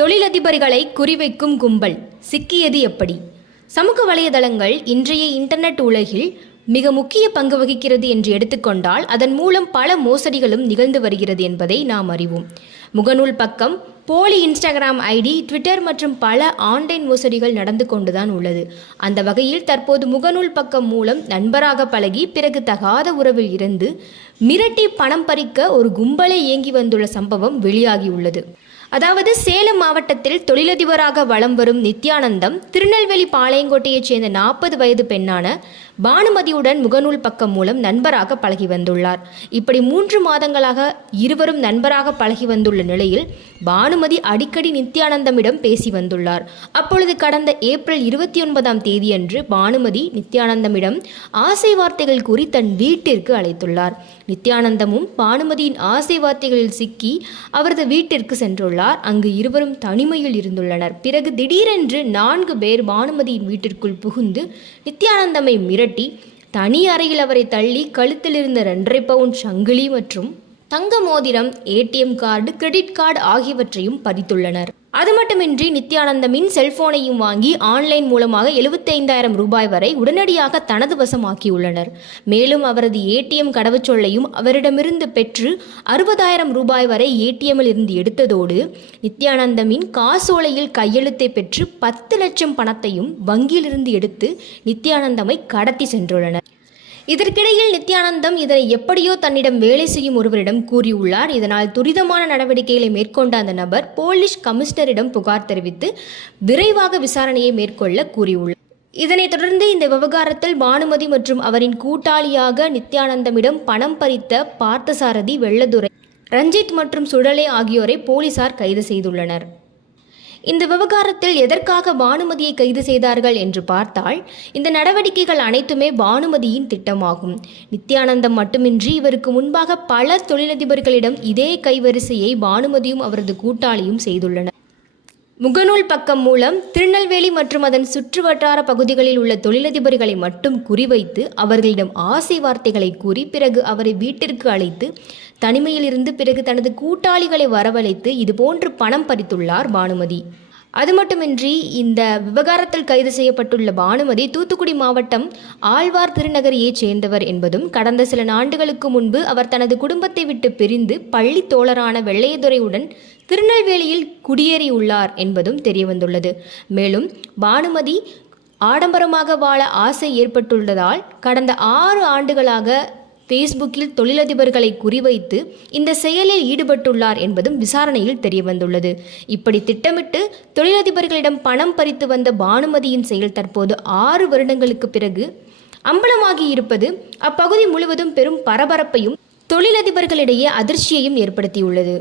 தொழிலதிபர்களை குறிவைக்கும் கும்பல் சிக்கியது எப்படி? சமூக வலைதளங்கள் இன்றைய இன்டர்நெட் உலகில் மிக முக்கிய பங்கு வகிக்கிறது என்று எடுத்துக்கொண்டால் அதன் மூலம் பல மோசடிகளும் நிகழ்ந்து வருகிறது என்பதை நாம் அறிவோம். முகநூல் பக்கம், போலி இன்ஸ்டாகிராம் ஐடி, ட்விட்டர் மற்றும் பல ஆன்லைன் மோசடிகள் நடந்து கொண்டுதான் உள்ளது. அந்த வகையில் தற்போது முகநூல் பக்கம் மூலம் நண்பராக பழகி பிறகு தகாத உறவில் இருந்து மிரட்டி பணம் பறிக்க ஒரு கும்பலை இயங்கி வந்துள்ள சம்பவம் வெளியாகியுள்ளது. அதாவது சேலம் மாவட்டத்தில் தொழிலதிபராக வலம் வரும் நித்யானந்தம் திருநெல்வேலி பாளையங்கோட்டையைச் சேர்ந்த 40 வயது பெண்ணான பானுமதியுடன் முகநூல் பக்கம் மூலம் நண்பராக பழகி வந்துள்ளார். இப்படி 3 மாதங்களாக இருவரும் நண்பராக பழகி வந்துள்ள நிலையில் பானுமதி அடிக்கடி நித்யானந்தமிடம் பேசி வந்துள்ளார். அப்பொழுது கடந்த ஏப்ரல் 29ஆம் தேதியன்று பானுமதி நித்யானந்தமிடம் ஆசை வார்த்தைகள் கூறி தன் வீட்டிற்கு அழைத்துள்ளார். நித்யானந்தமும் பானுமதியின் ஆசை வார்த்தைகளில் சிக்கி அவரது வீட்டிற்கு சென்றுள்ளார். அங்கு இருவரும் தனிமையில் இருந்துள்ளனர். பிறகு திடீரென்று 4 பேர் பானுமதியின் வீட்டிற்குள் புகுந்து நித்யானந்தமை மிரட்டி தனி அறையில் அவரை தள்ளி கழுத்தில் இருந்த 2.5 பவுன் சங்கிலி மற்றும் தங்க மோதிரம், ஏடிஎம் கார்டு, கிரெடிட் கார்டு ஆகியவற்றையும் பறித்துள்ளனர். அது மட்டுமின்றி நித்யானந்தமின் செல்போனையும் வாங்கி ஆன்லைன் மூலமாக 75,000 ரூபாய் வரை உடனடியாக தனது வசமாக்கியுள்ளனர். மேலும் அவரது ஏடிஎம் கடவுச்சொல்லையும் அவரிடமிருந்து பெற்று 60,000 ரூபாய் வரை ஏடிஎம்மில் இருந்து எடுத்ததோடு நித்யானந்தமின் காசோலையில் கையெழுத்தை பெற்று 10 லட்சம் பணத்தையும் வங்கியிலிருந்து எடுத்து நித்யானந்தமை கடத்தி சென்றுள்ளனர். இதற்கிடையில் நித்யானந்தம் இதனை எப்படியோ தன்னிடம் வேலை செய்யும் ஒருவரிடம் கூறியுள்ளார். இதனால் துரிதமான நடவடிக்கைகளை மேற்கொண்ட அந்த நபர் போலீஸ் கமிஷனரிடம் புகார் தெரிவித்து விரைவாக விசாரணையை மேற்கொள்ள கூறியுள்ளார். இதனைத் தொடர்ந்து இந்த விவகாரத்தில் பானுமதி மற்றும் அவரின் கூட்டாளியாக நித்யானந்தமிடம் பணம் பறித்த பார்த்தசாரதி, வெள்ளதுரை, ரஞ்சித் மற்றும் சுடலை ஆகியோரை போலீசார் கைது செய்துள்ளனர். இந்த விவகாரத்தில் எதற்காக பானுமதியை கைது செய்தார்கள் என்று பார்த்தால், இந்த நடவடிக்கைகள் அனைத்துமே பானுமதியின் திட்டமாகும். நித்யானந்தம் மட்டுமின்றி இவருக்கு முன்பாக பல தொழிலதிபர்களிடம் இதே கைவரிசையை பானுமதியும் அவரது கூட்டாளியும் செய்துள்ளனர். முகநூல் பக்கம் மூலம் திருநெல்வேலி மற்றும் அதன் சுற்றுவட்டார பகுதிகளில் உள்ள தொழிலதிபர்களை மட்டும் குறிவைத்து அவர்களிடம் ஆசை வார்த்தைகளை கூறி பிறகு அவரை வீட்டிற்கு அழைத்து தனிமையில் இருந்து பிறகு தனது கூட்டாளிகளை வரவழைத்து இதுபோன்று பணம் பறித்துள்ளார் பானுமதி. அது மட்டுமின்றி இந்த விவகாரத்தில் கைது செய்யப்பட்டுள்ள பானுமதி தூத்துக்குடி மாவட்டம் ஆழ்வார் திருநகரியைச் சேர்ந்தவர் என்பதும் கடந்த சில ஆண்டுகளுக்கு முன்பு அவர் தனது குடும்பத்தை விட்டு பிரிந்து பள்ளி தோழரான வெள்ளையதுரையுடன் திருநெல்வேலியில் குடியேறியுள்ளார் என்பதும் தெரியவந்துள்ளது. மேலும் பானுமதி ஆடம்பரமாக வாழ ஆசை ஏற்பட்டுள்ளதால் கடந்த 6 ஆண்டுகளாக ஃபேஸ்புக்கில் தொழிலதிபர்களை குறிவைத்து இந்த செயலில் ஈடுபட்டுள்ளார் என்பதும் விசாரணையில் தெரியவந்துள்ளது. இப்படி திட்டமிட்டு தொழிலதிபர்களிடம் பணம் பறித்து வந்த பானுமதியின் செயல் தற்போது 6 வருடங்களுக்கு பிறகு அம்பலமாகி இருப்பது அப்பகுதி முழுவதும் பெரும் பரபரப்பையும் தொழிலதிபர்களிடையே அதிர்ச்சியையும் ஏற்படுத்தியுள்ளது.